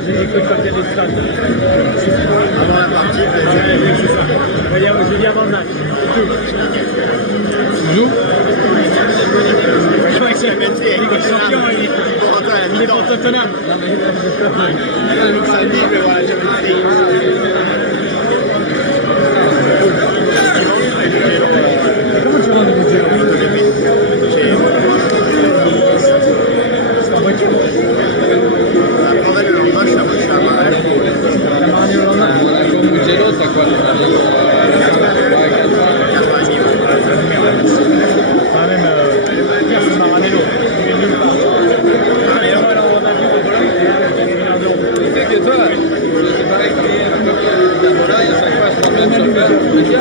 moi je l'écoute quand il y a des strats. Avant la partie, Je dis avant le match. Tu joues? je crois que c'est la même chose. Il est champion, il est pour Tottenham. Non, mais Samedi, je vais voir la Champions League. comment tu rentres du vélo? C'est en voiture? Après, le lendemain, je suis à Monaco. T'as marré au lendemain? Monaco Mugello, t'as quoi? 4 Enfin, même Pierre, c'est Maranello. Il est nulle part. Et là, voilà, on a vu au Bologne, et là, il y a 1 million d'euros. C'est que toi, c'est pareil quand il y a la Bologne, à chaque fois, je m'emmène sur le fait. Je me dis,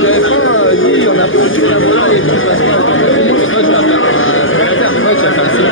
j'avais pas dit, on a produit la Bologne et tout, parce que moi, je vais faire moi, je vais faire ça.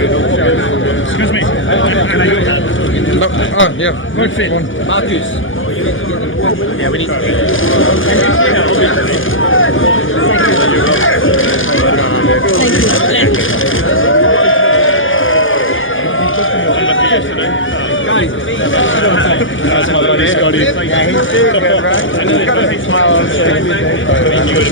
Excuse me. No, yeah. Good fit. Marcus. Yeah, we need That's my buddy Scotty. Yeah, he's got a big smile on his face.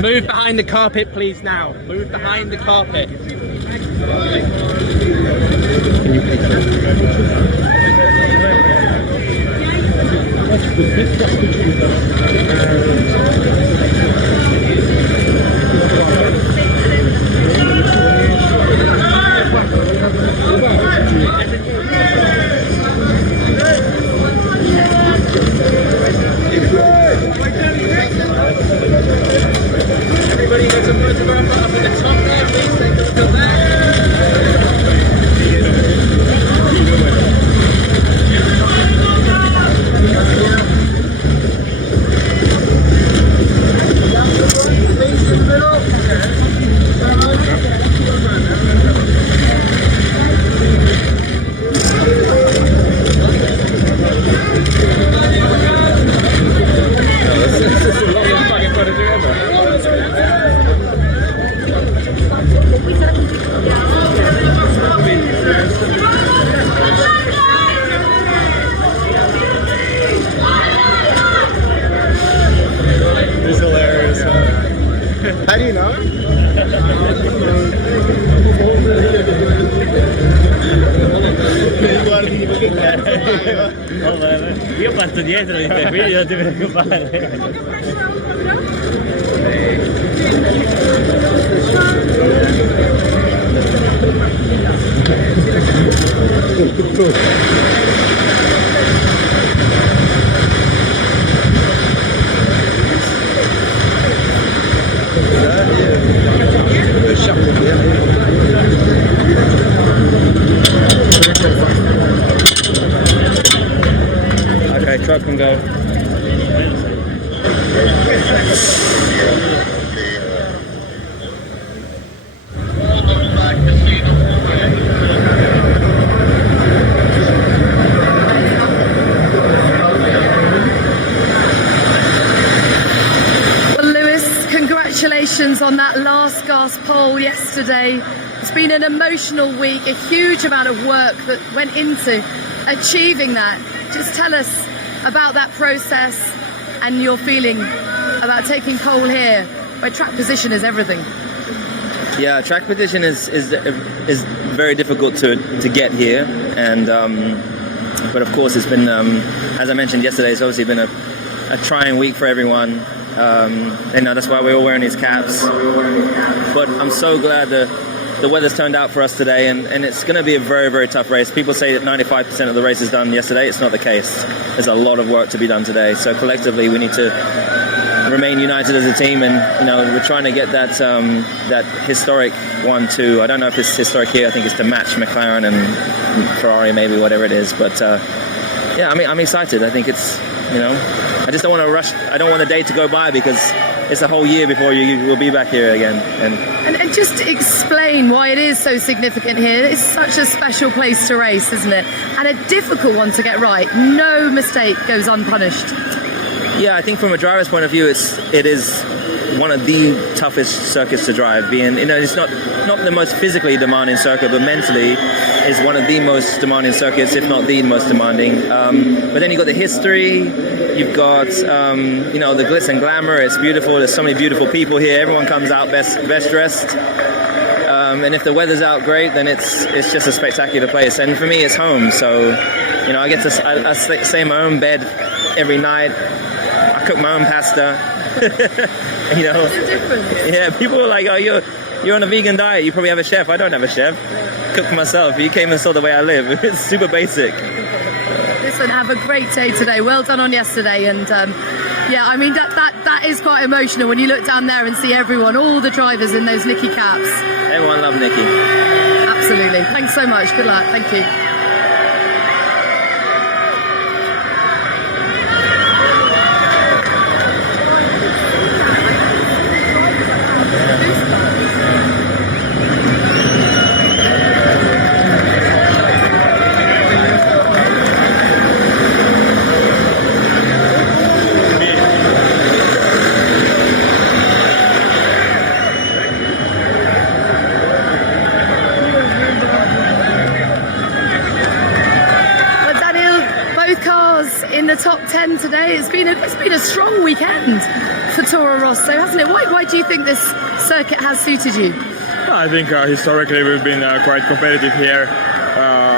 Move behind the carpet, please, now. Move behind the carpet. Everybody gets a photograph up at the top there, please. Take a look at that. How do you know? Io parto dietro di te, quindi non ti preoccupare. Okay, truck can go. Congratulations on that last gasp pole yesterday. It's been an emotional week, a huge amount of work that went into achieving that. Just tell us about that process and your feeling about taking pole here, where track position is everything. Yeah, track position is very difficult to get here, and but of course it's been, as I mentioned yesterday, it's obviously been a trying week for everyone. You know, that's why we're all wearing these caps. But I'm so glad the weather's turned out for us today, and it's going to be a very, very tough race. People say that 95% of the race is done yesterday. It's not the case. There's a lot of work to be done today. So collectively, we need to remain united as a team, and you know, we're trying to get that that historic 1-2. I don't know if it's historic here. I think it's to match McLaren and Ferrari, maybe, whatever it is. But yeah, I mean, I'm excited. I think it's, you know, I just don't want to rush. I don't want the day to go by, because it's a whole year before you will be back here again. And just explain why it is so significant here. It's such a special place to race, isn't it? And a difficult one to get right. No mistake goes unpunished. Yeah, I think from a driver's point of view, it is one of the toughest circuits to drive. Being, you know, it's not the most physically demanding circuit, but mentally is one of the most demanding circuits, if not the most demanding. But then you've got the history, you've got you know, the glitz and glamour. It's beautiful. There's so many beautiful people here. Everyone comes out best dressed. And if the weather's out great, then it's just a spectacular place. And for me, it's home. So, you know, I get to I stay in my own bed every night. I cook my own pasta. You know, yeah. People are like, "Oh, you're on a vegan diet. You probably have a chef." I don't have a chef. Cook for myself. You came and saw the way I live. It's super basic. Listen, have a great day today. Well done on yesterday, and yeah, I mean that is quite emotional when you look down there and see everyone, all the drivers in those Nicky caps. Everyone loves Nicky. Absolutely. Thanks so much. Good luck. Thank you. In the top 10 today. It's been a strong weekend for Toro Rosso, hasn't it? Why do you think this circuit has suited you? I think historically we've been quite competitive here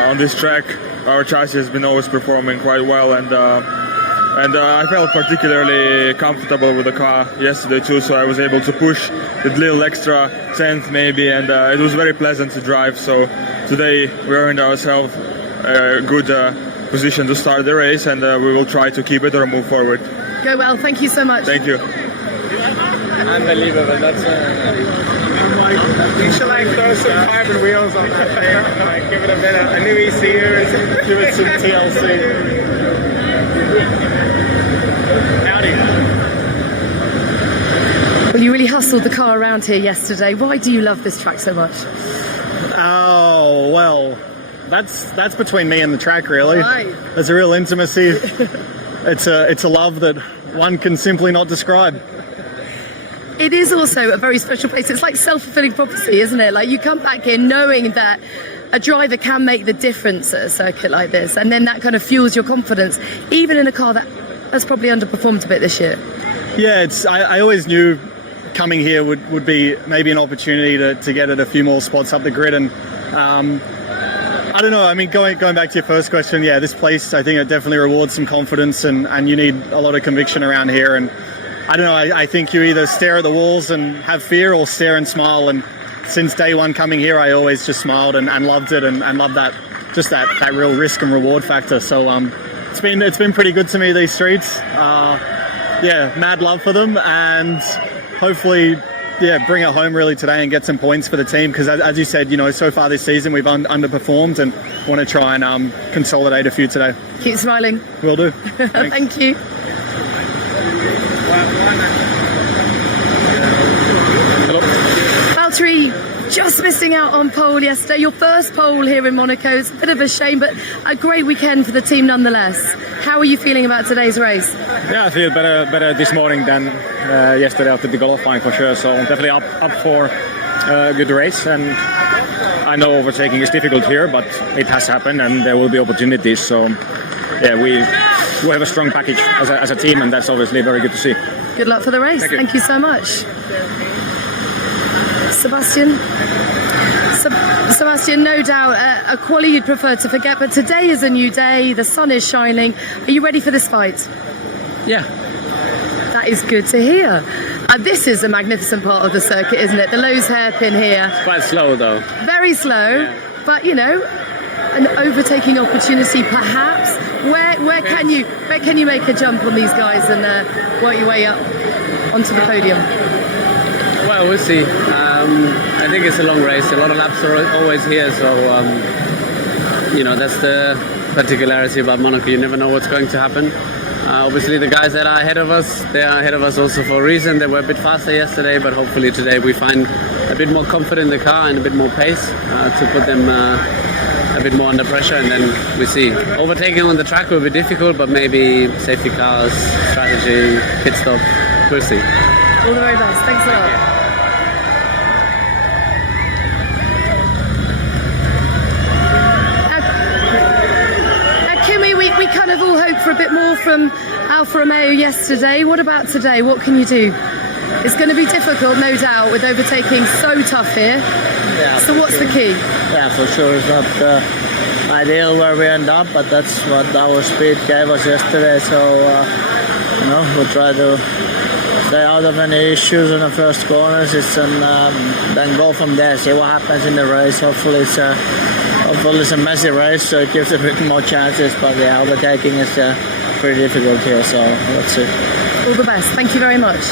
on this track. Our chassis has been always performing quite well, and I felt particularly comfortable with the car yesterday too, so I was able to push with a little extra tenth maybe, and it was very pleasant to drive. So today we earned ourselves a good position to start the race, and we will try to keep it or move forward. Go well. Thank you so much. Thank you. Unbelievable. That's You should like throw some carbon wheels on that thing, like give it a bit of a new ECU and give it some TLC. Howdy. Well, you really hustled the car around here yesterday. Why do you love this track so much? Oh, well, that's between me and the track, really. Right. There's a real intimacy. It's a love that one can simply not describe. It is also a very special place. It's like self-fulfilling prophecy, isn't it? Like, you come back here knowing that a driver can make the difference at a circuit like this, and then that kind of fuels your confidence, even in a car that has probably underperformed a bit this year. Yeah, I always knew coming here would be maybe an opportunity to get at a few more spots up the grid. And I don't know. I mean, going back to your first question, yeah, this place I think it definitely rewards some confidence, and you need a lot of conviction around here. And I don't know. I think you either stare at the walls and have fear, or stare and smile. And since day one coming here, I always just smiled and loved it, and loved that real risk and reward factor. So it's been pretty good to me, these streets. Yeah, mad love for them, and hopefully, yeah, bring it home really today and get some points for the team, because as you said, so far this season we've underperformed, and want to try and consolidate a few today. Keep smiling. Will do. Thank you. Valtteri, just missing out on pole yesterday. Your first pole here in Monaco. It's a bit of a shame, but a great weekend for the team nonetheless. How are you feeling about today's race? Yeah, I feel better this morning than yesterday after the qualifying for sure. So I'm definitely up for a good race, and I know overtaking is difficult here, but it has happened, and there will be opportunities. So yeah, we have a strong package as a team, and that's obviously very good to see. Good luck for the race. Thank you so much. Sebastian, no doubt a quali you'd prefer to forget, but today is a new day, the sun is shining. Are you ready for this fight? Yeah. That is good to hear. This is a magnificent part of the circuit, isn't it? The Lowe's hairpin here. It's quite slow though. Very slow, yeah. But an overtaking opportunity perhaps. Where can you make a jump on these guys and work your way up onto the podium? Well, we'll see. I think it's a long race. A lot of laps are always here, so that's the particularity about Monaco. You never know what's going to happen. Obviously, the guys that are ahead of us, they are ahead of us also for a reason. They were a bit faster yesterday, but hopefully today we find a bit more comfort in the car and a bit more pace to put them a bit more under pressure, and then we see. Overtaking on the track will be difficult, but maybe safety cars, strategy, pit stop, we'll see. All the very best. Thanks a lot. Kimi, we kind of all hoped for a bit more from Alfa Romeo yesterday. What about today? What can you do? It's going to be difficult, no doubt, with overtaking so tough here. Yeah, so what's the key? Yeah, for sure. It's not ideal where we end up, but that's what our speed gave us yesterday. So, we'll try to stay out of any issues in the first corners. Then go from there, see what happens in the race. Hopefully it's a messy race, so it gives a bit more chances. But yeah, overtaking is pretty difficult here, so let's see. All the best. Thank you very much.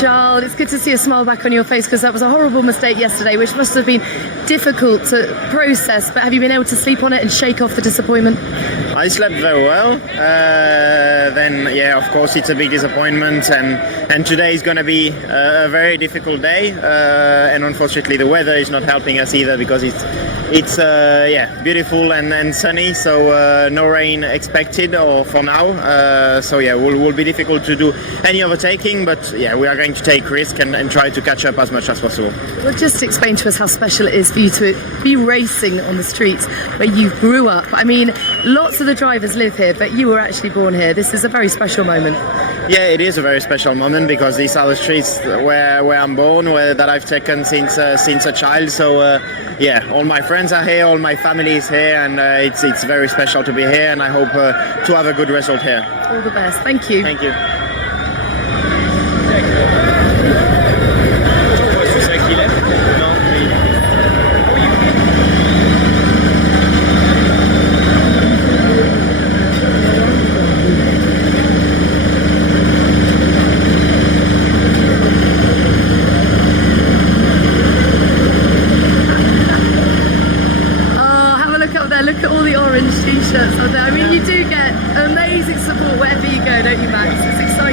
Charles, it's good to see a smile back on your face, because that was a horrible mistake yesterday, which must have been difficult to process, but have you been able to sleep on it and shake off the disappointment? I slept very well. Then, yeah, of course, it's a big disappointment, and today is going to be a very difficult day, and unfortunately the weather is not helping us either, because it's beautiful and sunny, so no rain expected or for now. So yeah, will be difficult to do any overtaking, but yeah, we are going to take risk and try to catch up as much as possible. Well, just explain to us how special it is for you to be racing on the streets where you grew up. I mean, lots of the drivers live here, but you were actually born here. This is a very special moment. Yeah, it is a very special moment, because these are the streets where I'm born, that I've taken since a child. So yeah, all my friends are here, all my family is here, and it's very special to be here, and I hope to have a good result here. All the best. Thank you. Thank you.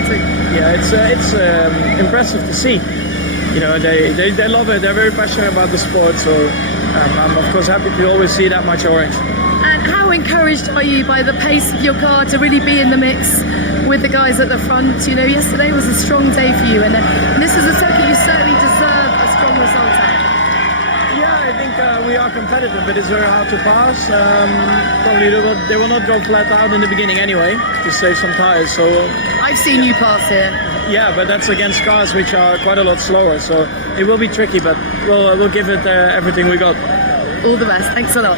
exciting. Yeah, it's impressive to see. You know, they love it. They're very passionate about the sport. So I'm of course happy to always see that much orange. And how encouraged are you by the pace of your car to really be in the mix with the guys at the front? You know, yesterday was a strong day for you, and this is a circuit you certainly deserve a strong result at. Yeah, I think we are competitive, but it's very hard to pass. Probably they will not go flat out in the beginning anyway, to save some tires. So I've seen you pass here. yeah, but that's against cars which are quite a lot slower. So it will be tricky, but we'll give it everything we got. All the best. Thanks a lot.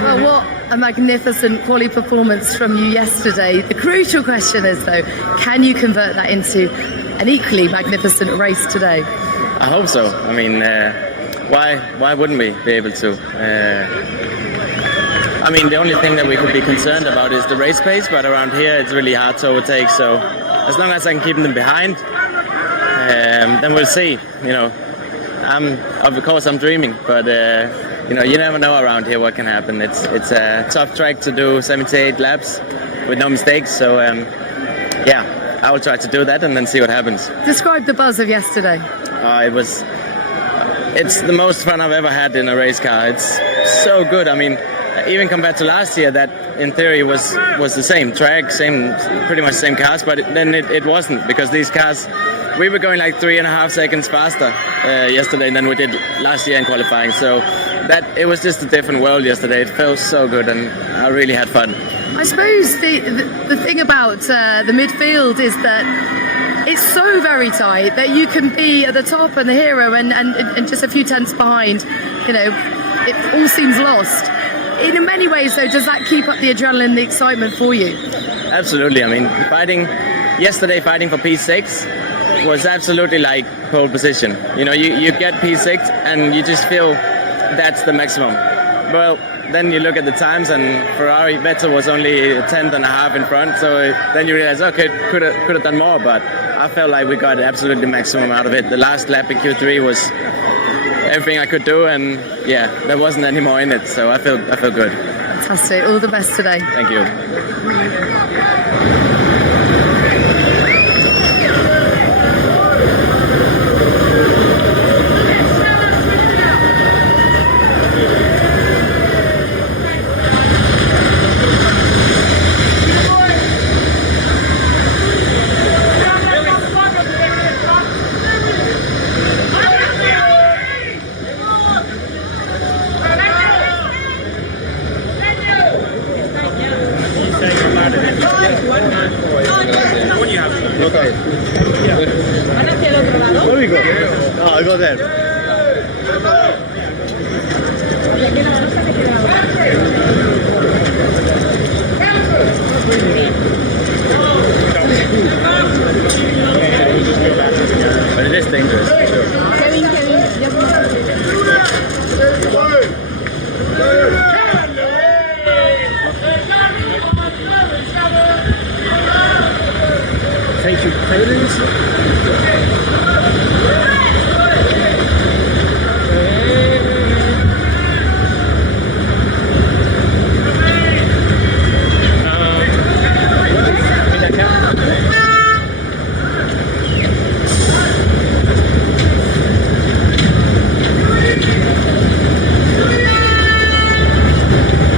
Well, what a magnificent quali performance from you yesterday. The crucial question is, though, can you convert that into an equally magnificent race today? I hope so. I mean, why wouldn't we be able to? I mean, the only thing that we could be concerned about is the race pace, but around here it's really hard to overtake. So as long as I can keep them behind, then we'll see. You know, of course I'm dreaming, but you know, you never know around here what can happen. It's a tough track to do 78 laps with no mistakes. So yeah, I will try to do that and then see what happens. Describe the buzz of yesterday. It's the most fun I've ever had in a race car. It's so good. I mean, even compared to last year, that in theory was the same track, pretty much same cars, but then it wasn't, because these cars, we were going like 3.5 seconds faster yesterday than we did last year in qualifying. So that it was just a different world yesterday. It felt so good, and I really had fun. I suppose the thing about the midfield is that it's so very tight that you can be at the top and the hero and just a few tenths behind. You know, it all seems lost. In many ways, though, does that keep up the adrenaline, the excitement for you? Absolutely. I mean, yesterday fighting for P6 was absolutely like pole position. You know, you get P6 and you just feel that's the maximum. Well, then you look at the times, and Vettel was only a tenth and a half in front, so then you realize, okay, could have done more, but I felt like we got absolutely maximum out of it. The last lap in Q3 was everything I could do, and yeah, there wasn't any more in it, so I feel good. Fantastic. All the best today. Thank you. Where do we go? Oh, I go there. But it is dangerous. Take your